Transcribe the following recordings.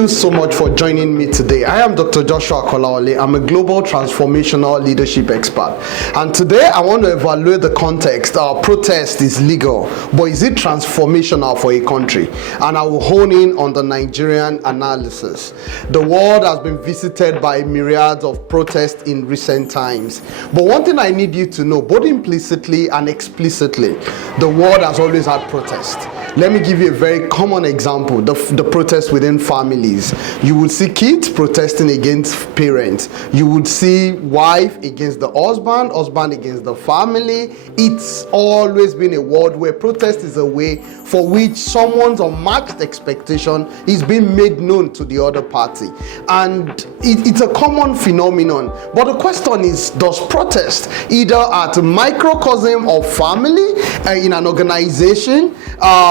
you so much for joining me today. I am Dr. Joshua Kolawole. I'm a global transformational leadership expert. And today I want to evaluate the context. Protest is legal, but is it transformational for a country? And I will hone in on the Nigerian analysis. The world has been visited by myriads of protests in recent times. But one thing I need you to know, both implicitly and explicitly, the world has always had protest. Let me give you a very common example, the protest within families. You would see kids protesting against parents. You would see wife against the husband, husband against the family. It's always been a world where protest is a way for which someone's unmatched expectation is being made known to the other party. And it's a common phenomenon. But the question is, does protest, either at a microcosm of family, in an organization,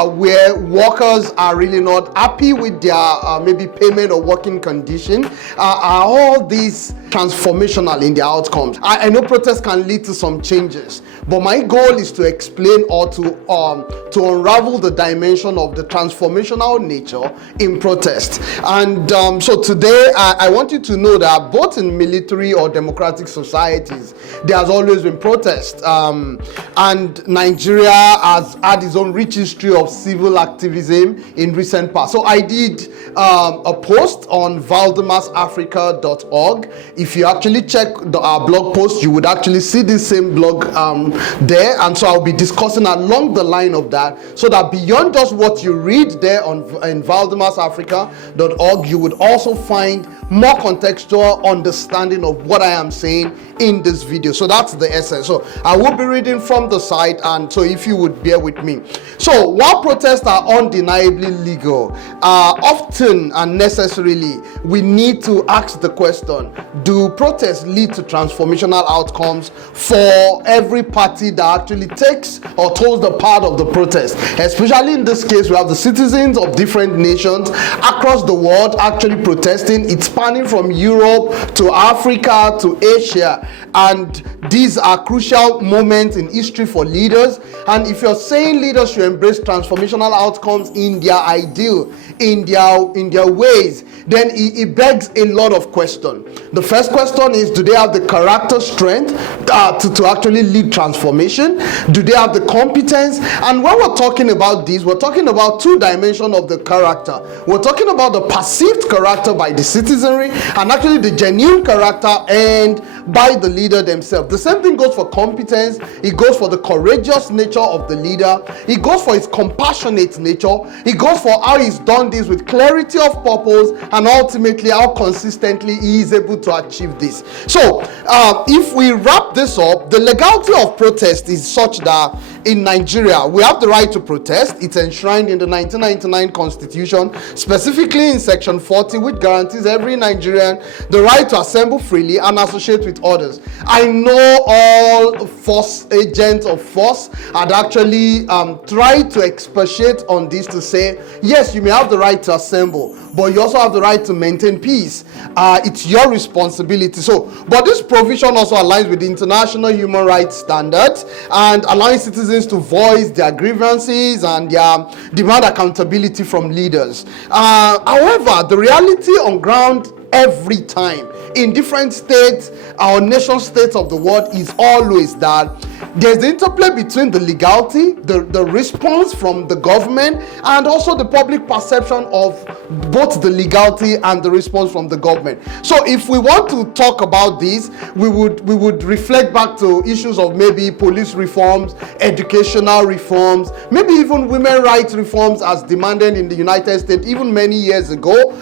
where workers are really not happy with their maybe payment or working condition, are all these transformational in their outcomes? I know protests can lead to some changes, but my goal is to explain or to unravel the dimension of the transformational nature in protest. And so today I want you to know that both in military or democratic societies, there has always been protest, and Nigeria has had its own rich history of civil activism in recent past. So I did a post on valdymasafrica.org. If you actually check our blog post, you would actually see this same blog there. And so I'll be discussing along the line of that, so that beyond just what you read there in valdymasafrica.org, you would also find more contextual understanding of what I am saying in this video. So that's the essence. So I will be reading from the site, and so if you would bear with me. So while protests are undeniably legal, often and necessarily we need to ask the question, do protests lead to transformational outcomes for every party that actually takes or toes the part of the protest? Especially in this case, we have the citizens of different nations across the world actually protesting. It's spanning from Europe to Africa to Asia, and these are crucial moments in history for leaders. And if you're saying leaders should embrace transformational outcomes in their ideal, in their ways, then it begs a lot of questions. The first question is, do they have the character strength to actually lead transformation? Do they have the competence? And when we're talking about this, we're talking about two dimensions of the character. We're talking about the perceived character by the citizenry, and actually the genuine character and by the leader themselves. The same thing goes for competence. It goes for the courageous nature of the leader. It goes for his compassionate nature. It goes for how he's done this with clarity of purpose, and ultimately how consistently he is able to achieve this. So if we wrap this up, the legality of protest is such that in Nigeria we have the right to protest. It's enshrined in the 1999 Constitution, specifically in section 40, which guarantees every Nigerian the right to assemble freely and associate with others. I know all force agents of force had actually tried to expatiate on this to say, yes, you may have the right to assemble, but you also have the right to maintain peace. It's your responsibility. So, but this provision also aligns with the international human rights standards and allowing citizens to voice their grievances and their demand accountability from leaders. However, the reality on ground every time in different states or nation states of the world is always that there's the interplay between the legality, the response from the government, and also the public perception of both the legality and the response from the government. So if we want to talk about this, we would reflect back to issues of maybe police reforms, educational reforms, maybe even women's rights reforms as demanded in the United States even many years ago.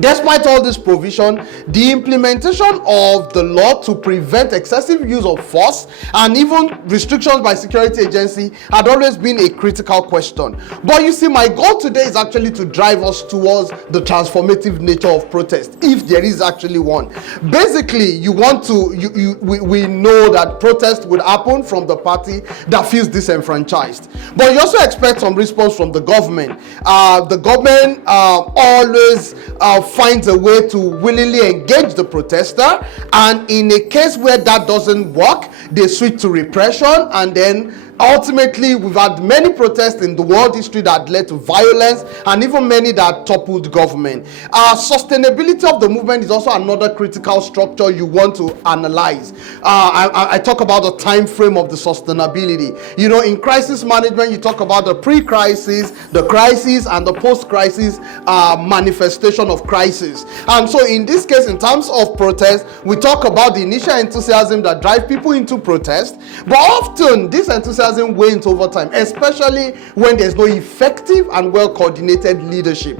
Despite all this provision, the implementation of the law to prevent excessive use of force and even restrictions by security agency had always been a critical question. But you see, my goal today is actually to drive us towards the transformative nature of protest, if there is actually one. Basically, we know that protest would happen from the party that feels disenfranchised. But you also expect some response from the government. The government always finds a way to willingly engage the protester, and in a case where that doesn't work, they switch to repression and then ultimately, we've had many protests in the world history that led to violence, and even many that toppled government. Sustainability of the movement is also another critical structure you want to analyze. I talk about the time frame of the sustainability. You know, in crisis management, you talk about the pre-crisis, the crisis, and the post-crisis manifestation of crisis. And so in this case, in terms of protest, we talk about the initial enthusiasm that drives people into protest, but often this enthusiasm wanes over time, especially when there's no effective and well-coordinated leadership.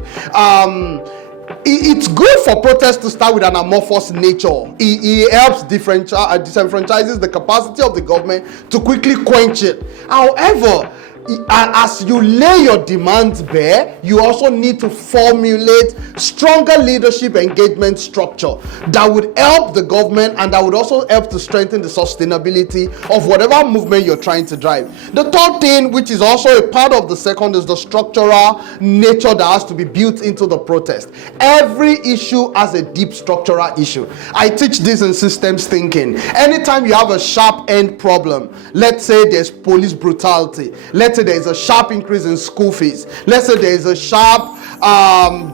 It's good for protests to start with an amorphous nature. It helps disenfranchises the capacity of the government to quickly quench it. However, as you lay your demands bare, you also need to formulate stronger leadership engagement structure that would help the government, and that would also help to strengthen the sustainability of whatever movement you're trying to drive. The third thing, which is also a part of the second, is the structural nature that has to be built into the protest. Every issue has a deep structural issue. I teach this in systems thinking. Anytime you have a sharp end problem, let's say there's police brutality, let's say there is a sharp increase in school fees, let's say there is a sharp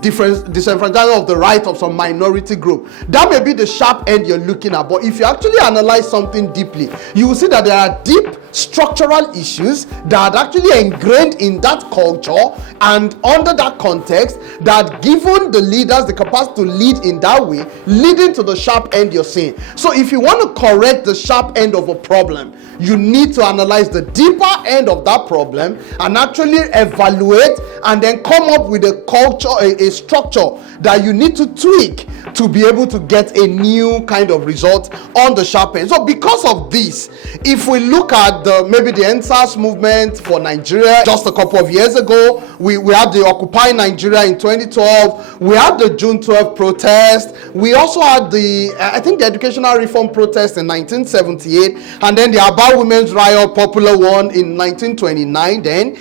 disenfranchisement of the right of some minority group, that may be the sharp end you're looking at. But if you actually analyze something deeply, you will see that there are deep structural issues that are actually ingrained in that culture and under that context that given the leaders the capacity to lead in that way, leading to the sharp end you're seeing. So if you want to correct the sharp end of a problem, you need to analyze the deeper end of that problem and actually evaluate and then come up with a culture, a structure that you need to tweak to be able to get a new kind of result on the sharp end. So because of this, if we look at maybe the NSAS movement for Nigeria just a couple of years ago, we had the Occupy Nigeria in 2012, we had the June 12 protest, we also had the educational reform protest in 1978, and then the About Women's Riot, popular one, in 1929 then.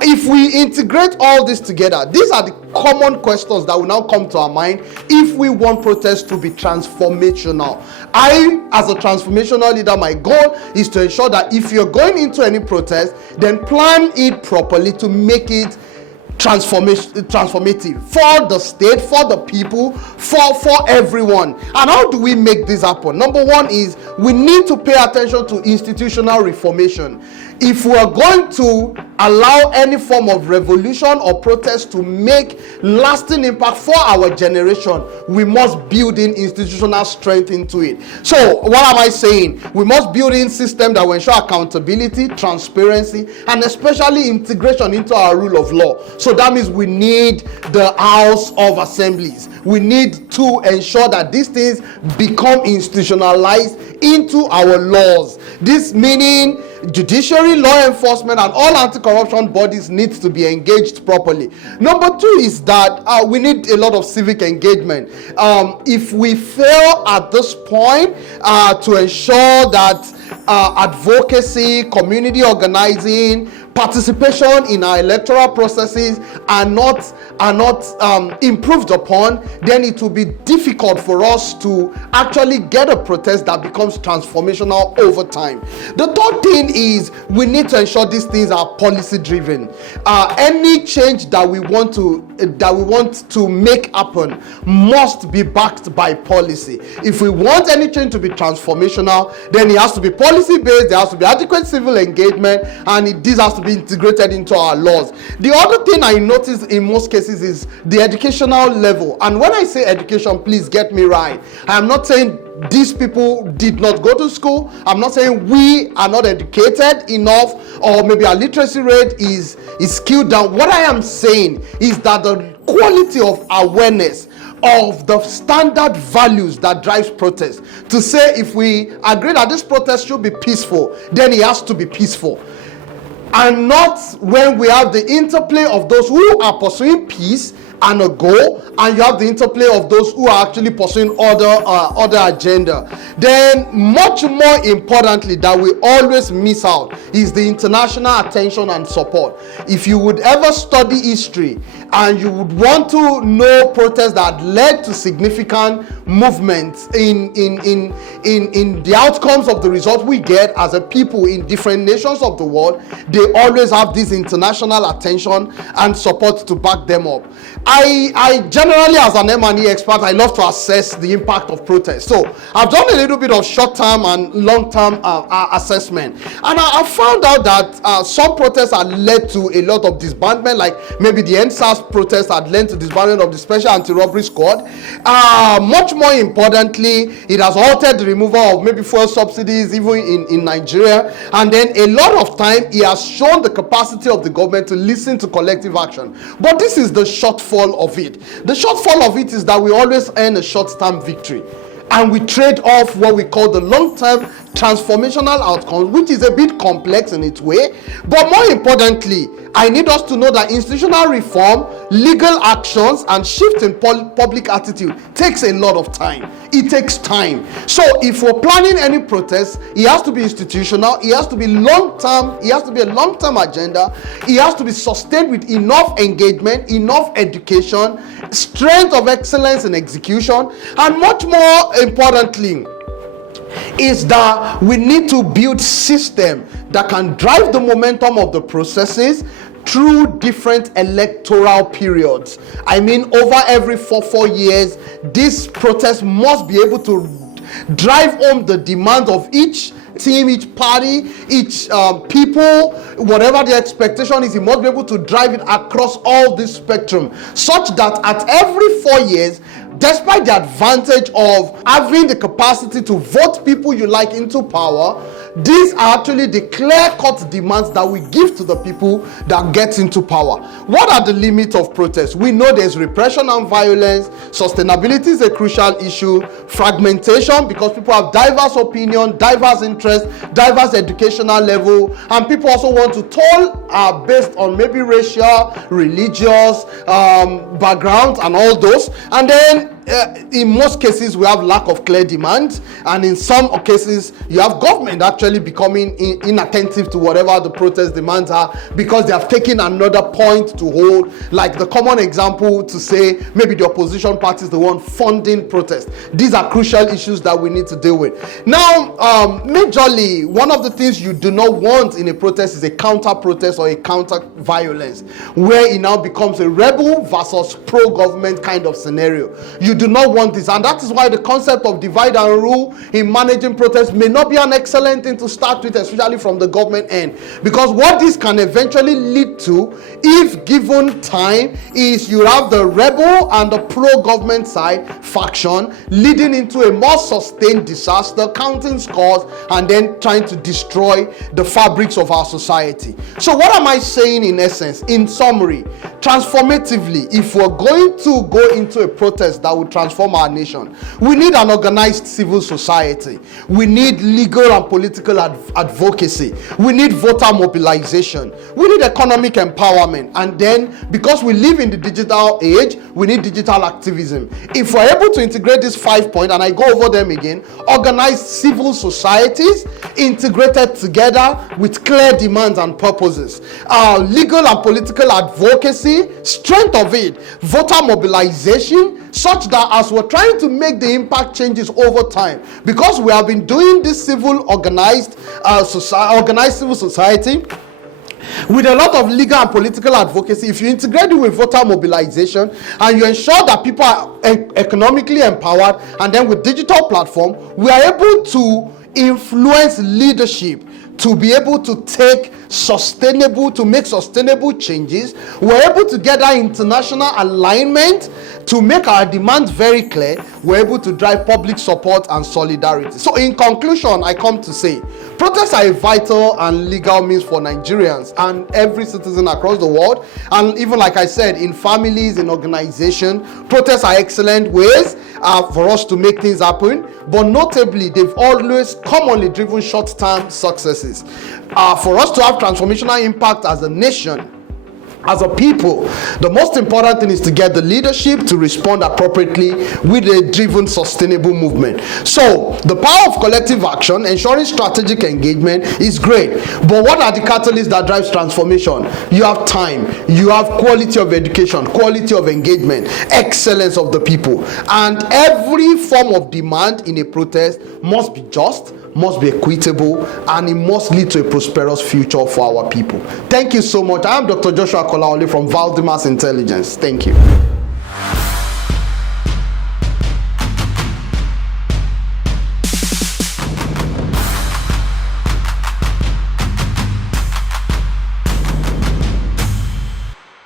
If we integrate all this together, these are the common questions that will now come to our mind if we want protests to be transformational. I, as a transformational leader, my goal is to ensure that if you're going into any protest, then plan it properly to make it transformative for the state, for the people, for everyone. And how do we make this happen? Number one is we need to pay attention to institutional reformation. If we are going to allow any form of revolution or protest to make lasting impact for our generation, we must build in institutional strength into it. So what am I saying? We must build in systems that will ensure accountability, transparency, and especially integration into our rule of law. So that means we need the House of Assemblies. We need to ensure that these things become institutionalized into our laws. This meaning judiciary, law enforcement, and all anti-corruption bodies need to be engaged properly. Number two is that we need a lot of civic engagement. If we fail at this point to ensure that advocacy, community organizing, participation in our electoral processes are not improved upon, then it will be difficult for us to actually get a protest that becomes transformational over time. The third thing is we need to ensure these things are policy driven. Any change that we want to make happen must be backed by policy. If we want any change to be transformational, then it has to be policy based, there has to be adequate civil engagement, and this has to be integrated into our laws. The other thing I notice in most cases is the educational level. And when I say education, please get me right. I am not saying these people did not go to school. I'm not saying we are not educated enough, or maybe our literacy rate is skewed down. What I am saying is that the quality of awareness of the standard values that drives protest, to say if we agree that this protest should be peaceful, then it has to be peaceful, and not when we have the interplay of those who are pursuing peace and a goal, and you have the interplay of those who are actually pursuing other agenda. Then much more importantly that we always miss out is the international attention and support. If you would ever study history and you would want to know protests that led to significant movements in the outcomes of the results we get as a people in different nations of the world, they always have this international attention and support to back them up. I generally, as an M&E expert, I love to assess the impact of protests. So I've done a little bit of short-term and long-term assessment, and I found out that some protests had led to a lot of disbandment, like maybe the NSAS protest had led to disbandment of the Special Anti-Robbery Squad. Much more importantly, it has altered the removal of maybe fuel subsidies even in Nigeria, and then a lot of time it has shown the capacity of the government to listen to collective action. But this is the shortfall of it. The shortfall of it is that we always earn a short-term victory, and we trade off what we call the long-term transformational outcomes, which is a bit complex in its way. But more importantly, I need us to know that institutional reform, legal actions, and shift in public attitude takes a lot of time. It takes time. So if we're planning any protest, it has to be institutional, it has to be long-term, it has to be a long-term agenda, it has to be sustained with enough engagement, enough education, strength of excellence in execution, and much more importantly, is that we need to build system that can drive the momentum of the processes through different electoral periods. I mean, over every 4 years, this protest must be able to drive home the demand of each team, each party, each people, whatever the expectation is. He must be able to drive it across all this spectrum, such that at every 4 years, despite the advantage of having the capacity to vote people you like into power, these are actually the clear-cut demands that we give to the people that get into power. What are the limits of protest? We know there's repression and violence. Sustainability is a crucial issue. Fragmentation, because people have diverse opinion, diverse interests, diverse educational level, and people also want to toll based on maybe racial, religious backgrounds and all those. And then in most cases we have lack of clear demand, and in some cases you have government actually becoming inattentive to whatever the protest demands are, because they have taken another point to hold, like the common example to say maybe the opposition party is the one funding protest. These are crucial issues that we need to deal with. Now, majorly, one of the things you do not want in a protest is a counter protest or a counter violence, where it now becomes a rebel versus pro-government kind of scenario. You do not want this, and that is why the concept of divide and rule in managing protests may not be an excellent thing to start with, especially from the government end, because what this can eventually lead to, if given time, is you have the rebel and the pro-government side faction leading into a more sustained disaster, counting scores, and then trying to destroy the fabrics of our society. So what am I saying in essence? In summary, transformatively, if we're going to go into a protest that will transform our nation, we need an organized civil society, we need legal and political advocacy, we need voter mobilization, we need economic empowerment, and then because we live in the digital age, we need digital activism. If we're able to integrate these 5 points, and I go over them again: organized civil societies integrated together with clear demands and purposes, legal and political advocacy, strength of it, voter mobilization, such that as we're trying to make the impact changes over time, because we have been doing this civil organized civil society with a lot of legal and political advocacy, if you integrate it with voter mobilization and you ensure that people are economically empowered, and then with digital platform, we are able to influence leadership to be able to make sustainable changes. We're able to get that international alignment to make our demands very clear. We're able to drive public support and solidarity. So in conclusion, I come to say, protests are a vital and legal means for Nigerians and every citizen across the world. And even like I said, in families, in organizations, protests are excellent ways for us to make things happen. But notably, they've always commonly driven short-term successes. For us to have transformational impact as a nation, As a people, the most important thing is to get the leadership to respond appropriately with a driven, sustainable movement. So, the power of collective action, ensuring strategic engagement is great. But what are the catalysts that drives transformation? You have time, you have quality of education, quality of engagement, excellence of the people. And every form of demand in a protest must be just, must be equitable, and it must lead to a prosperous future for our people. Thank you so much. I am Dr. Joshua Kolawole from Valdymas Intelligence. Thank you.